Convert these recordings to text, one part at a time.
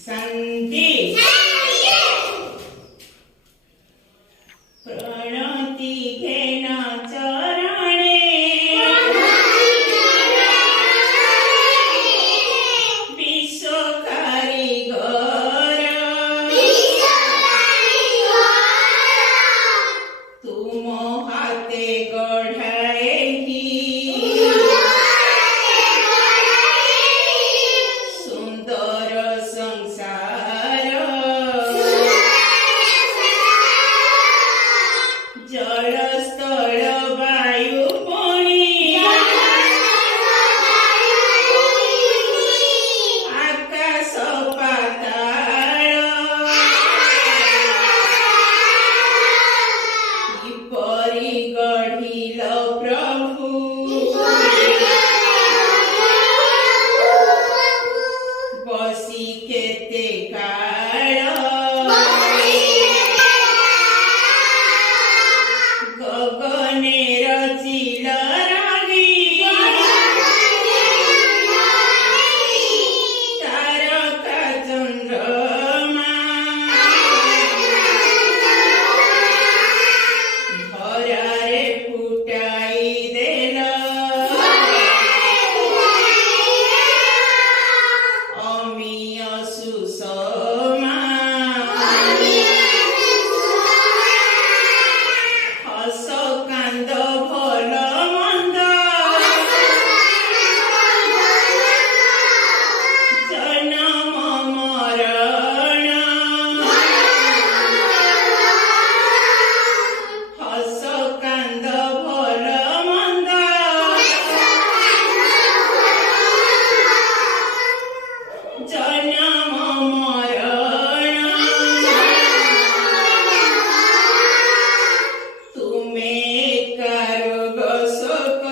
संधि प्रणति घेन चरणे विश्व कारीगर तुम हाथे गढ़ाएगी सुंदर संसार जल स्थल वायु पानी आकाश पाताल किपरि गढ़िल प्रभु बसी केते काल गगने रचिल रागी तारका चंद्रमा धरारे फुटाई देल अमीय सुषमा हस कांद भल मंद जन्म मरण हस कांद भल मंद जन्म मरण तुमे कारुग शोक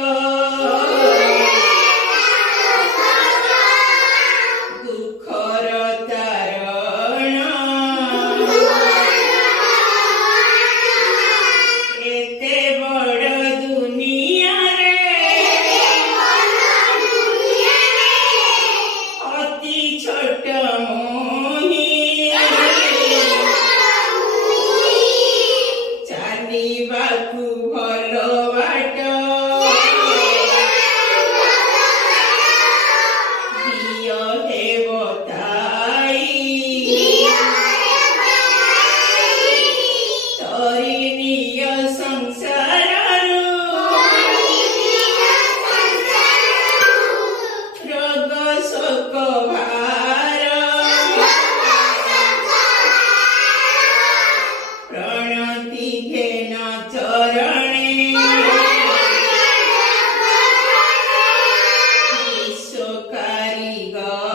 दुखर तारण एते बड़ दुनिया अति छोट मोही चालिबाकु भल बाट दिय हे बताई तरी निय संसाररु रोग शोक भार प्रणति घेन चरणे विश्व कारीगर